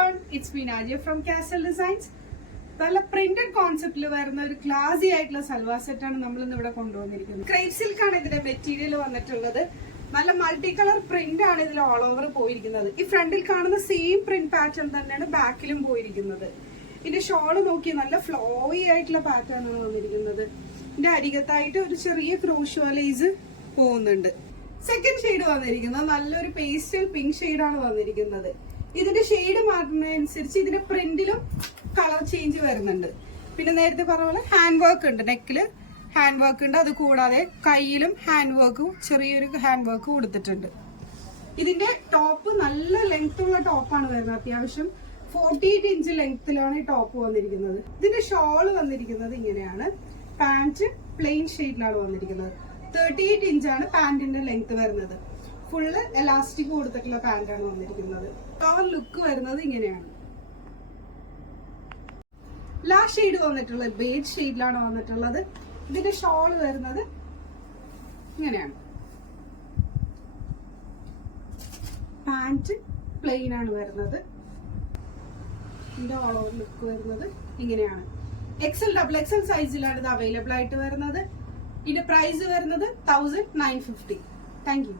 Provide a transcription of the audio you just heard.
everyone, it's me Nadia from Castle Designs. നല്ല printed കോൺസെപ്റ്റിൽ വരുന്ന ഒരു ക്ലാസി ആയിട്ടുള്ള സൽവാർ സെറ്റ് ആണ് നമ്മൾ ഇന്ന് ഇവിടെ കൊണ്ടുവന്നിരിക്കുന്നത്. ക്രേപ്പ് സിൽക്ക് ആണ് ഇതിന്റെ മെറ്റീരിയൽ വന്നിട്ടുള്ളത്. നല്ല മൾട്ടി കളർ പ്രിന്റ് ആണ് ഇതിൽ ഓൾ ഓവർ പോയിരിക്കുന്നത്. ഈ ഫ്രണ്ടിൽ കാണുന്ന സെയിം പ്രിന്റ് പാറ്റേൺ തന്നെയാണ് ബാക്കിലും പോയിരിക്കുന്നത്. ഇതിന്റെ ഷോള് നോക്കി നല്ല ഫ്ലോയി ആയിട്ടുള്ള പാറ്റേൺ ആണ് വന്നിരിക്കുന്നത്. ഇതിന്റെ അരികത്തായിട്ട് ഒരു ചെറിയ ക്രോഷോ ലേസ് പോകുന്നുണ്ട്. സെക്കൻഡ് ഷെയ്ഡ് വന്നിരിക്കുന്നത് നല്ലൊരു പേസ്റ്റൽ പിങ്ക് ഷെയ്ഡാണ് വന്നിരിക്കുന്നത്. ഇതിന്റെ ഷെയ്ഡ് മാറുന്നതനുസരിച്ച് ഇതിന്റെ പ്രിന്റിലും കളർ ചേഞ്ച് വരുന്നുണ്ട്. പിന്നെ നേരത്തെ പറഞ്ഞ പോലെ ഹാൻഡ് വർക്ക് ഉണ്ട്, നെക്കില് ഹാൻഡ് വർക്ക് ഉണ്ട്. അത് കൂടാതെ കയ്യിലും ഹാൻഡ് വർക്കും ചെറിയൊരു ഹാൻഡ് വർക്ക് കൊടുത്തിട്ടുണ്ട്. ഇതിന്റെ ടോപ്പ് നല്ല ലെങ്ത് ഉള്ള ടോപ്പാണ് വരുന്നത്. അത്യാവശ്യം 48 ഇഞ്ച് ലെങ്ത്തിലാണ് ഈ ടോപ്പ് വന്നിരിക്കുന്നത്. ഇതിന്റെ ഷോള് വന്നിരിക്കുന്നത് ഇങ്ങനെയാണ്. പാന്റ് പ്ലെയിൻ ഷെയ്ഡിലാണ് വന്നിരിക്കുന്നത്. 38 ഇഞ്ചാണ് പാന്റിന്റെ ലെങ്ത് വരുന്നത്. ഫുള്ള് എലാസ്റ്റിക് കൊടുത്തിട്ടുള്ള പാന്റാണ് വന്നിരിക്കുന്നത്. കവർ ലുക്ക് വരുന്നത് ഇങ്ങനെയാണ്. ലാസ്റ്റ് ഷെയ്ഡ് വന്നിട്ടുള്ളത് ബേജ് ഷെയ്ഡിലാണ് വന്നിട്ടുള്ളത്. ഇതിന്റെ ഷോൾ വരുന്നത് ഇങ്ങനെയാണ്. പാന്റ് പ്ലെയിൻ ആണ് വരുന്നത്. ഇതിന്റെ ഓൾ ഓവർ ലുക്ക് വരുന്നത് ഇങ്ങനെയാണ്. XL XXL സൈസിലാണ് ഇത് അവൈലബിൾ ആയിട്ട് വരുന്നത്. ഇതിന്റെ പ്രൈസ് വരുന്നത് 1950. Thank you.